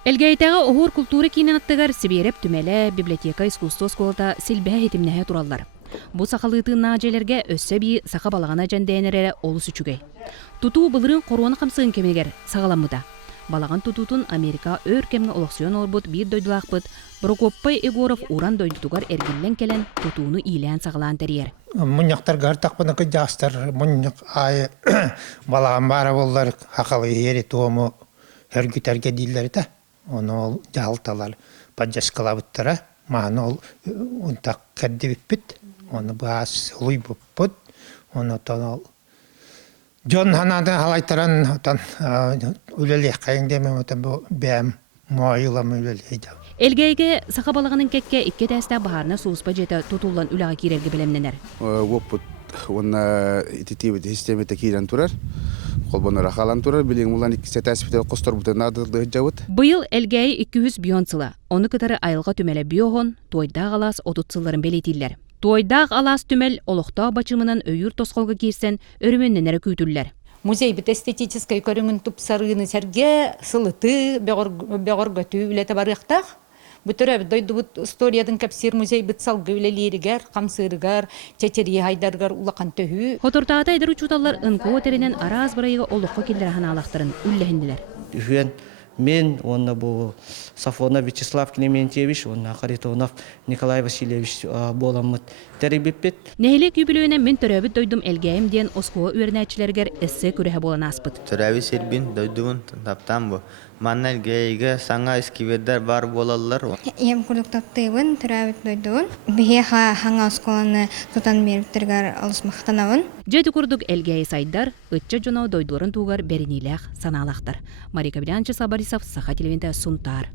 Элгейтеға оғыр культура киненаттығар Сибиреп түмелі библиотека искусство сколата силбәе хетимнәе тураллар. Бу сақалытын нағжелерге өссі бі сақа балағана жәндәйінерері олыс үчүгей. Туту бұлырын қоруаны қамсығын кемегер сағаламыда. Балаған тутутун Америка өр кемге олықсион олбут бір дойдылақ бұд, Прокоппай Егоров уран дойдутугар әргеллен келен тутуыны илән сағалан тәрер. Мұняқтар ғартақпыны жастар, мұняқ айы балаған бары болар хақалы ері туымы өргітерге дейлер да. Оны ол жалталар паджаскала бұттыра, мағаны ол ұнтақ кәрді біппіт, оны бұғас ұлый бұппыт, оны ол Жон ханады халайтаран үлелі қайын демен өтін бәм мұайылам үлелі. Элгейге сақа балағының кәкке икке тәсті бағарына суыспа жеті тұтулан үліға керелгі білемненер. Опыт оны итетивет системете кирен турар. Қолбаны рахалан турар, білең мұлан иксе тәсіпетел қостор бұтын адылды жауыт. Бұйыл Элгей 200 бион сыла. Оны кытары айылға түмелі биоғын, тойда қалас отут сылларын белетейлер. Тойдақ алас түмел олықта бачымынан өйір тосқолға керсен өріменненері күйтілер. Музей бит эстетической көріңін тұпсарыны сәрге сылыты беғор көту үлеті барықтақ. Бұтыр әбі дойды бұт историядың кәпсер музей бит салғы үлелерігер, қамсырығар, чәчері хайдарғар улақан төхі. Хотортағыта әдір ұчуталар ұнқы өтерінен аraz бұрайығы олыққа келдері ханалақтарын үлләхінділер. Мен, онна бұл Сафонов Вячеслав Клементьевич, онна Харитонов Николай Васильевич боламыд тәрібіппет. Нәхелек юбилейіне мен түрәбіт дойдым әлгәйім ден осқуы өрнәтшілергер әсі көріғі болан аспыд. Түрәбі сербин дойдуын таптан бұл. Маннал гейге саңа ескивердер бар болалар. Ем күлік таптыйбын, түрәбіт дойдуын. Біге хаңа осқуаны тұтан беріптіргер алысмақтанауын. Жәді күрдік әлгәйі сайдар, ұтча жонау дойдуырын туғар бәрінейләқ саналақтар. Марика Билянчы Сабарисов, Саха телевенті Сунтар.